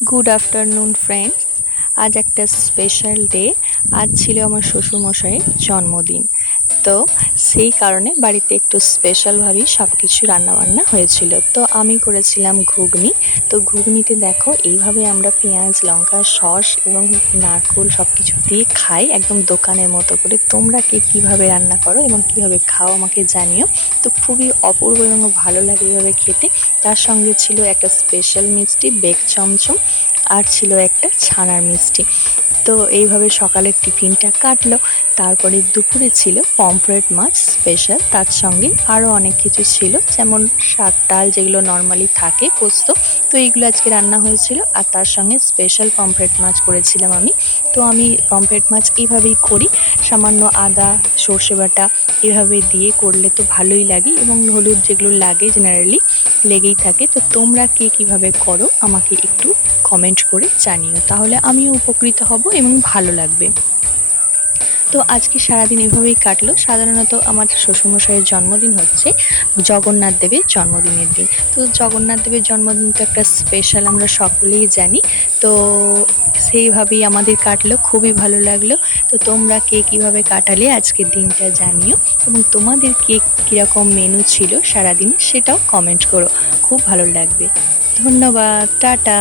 Good afternoon friends আজ একটা special day আজ ছিল আমার শ্বশুরমশাইয়ের জন্মদিন। তো সেই কারণে বাড়িতে একটু স্পেশালভাবেই সব কিছু রান্নাবান্না হয়েছিল। তো আমি করেছিলাম ঘুগনি। তো ঘুগনিতে দেখো, এইভাবে আমরা পেঁয়াজ, লঙ্কা, সস এবং নারকোল সব কিছু দিয়ে খাই একদম দোকানের মতো করে। তোমরা কে কীভাবে রান্না করো এবং কীভাবে খাও আমাকে জানিও। তো খুবই অপূর্ব এবং ভালো লাগে এইভাবে খেতে। তার সঙ্গে ছিল একটা স্পেশাল মিষ্টি বেগ চমচম, আর ছিল একটা ছানার মিষ্টি। তো এইভাবে সকালের টিফিনটা কাটলো। তারপরে দুপুরে ছিল পমফ্রেট মাছ স্পেশাল তার সঙ্গে আরও অনেক কিছু ছিল, যেমন শাক ডাল যেগুলো নর্মালি থাকে, পোস্ত। তো এইগুলো আজকে রান্না হয়েছিল। আর তার সঙ্গে স্পেশাল পমফ্রেট মাছ করেছিলাম আমি। তো আমি পমফ্রেট মাছ এইভাবেই করি। সামান্য আদা, সর্ষে বাটা এভাবে দিয়ে করলে তো ভালোই লাগে। এবং হলুদ যেগুলো লাগে জেনারেলি লেগেই থাকে। তো তোমরা কে কীভাবে করো আমাকে একটু কমেন্ট করে জানিও। তাহলে আমিও উপকৃত হব এবং ভালো লাগবে। তো আজকে সারাদিন এভাবেই কাটলো। সাধারণত আমার শ্বশুরমশাইয়ের জন্মদিন হচ্ছে জগন্নাথ দেবের জন্মদিনের দিন। তো জগন্নাথ দেবের জন্মদিন তো একটা স্পেশাল আমরা সকলেই জানি। তো সেইভাবেই আমাদের কাটলো, খুবই ভালো লাগল। তো তোমরা কে কীভাবে কাটালে আজকের দিনটা জানিও এবং তোমাদের কে কীরকম মেনু ছিল সারাদিন সেটাও কমেন্ট করো, খুব ভালো লাগবে। ধন্যবাদ, টাটা।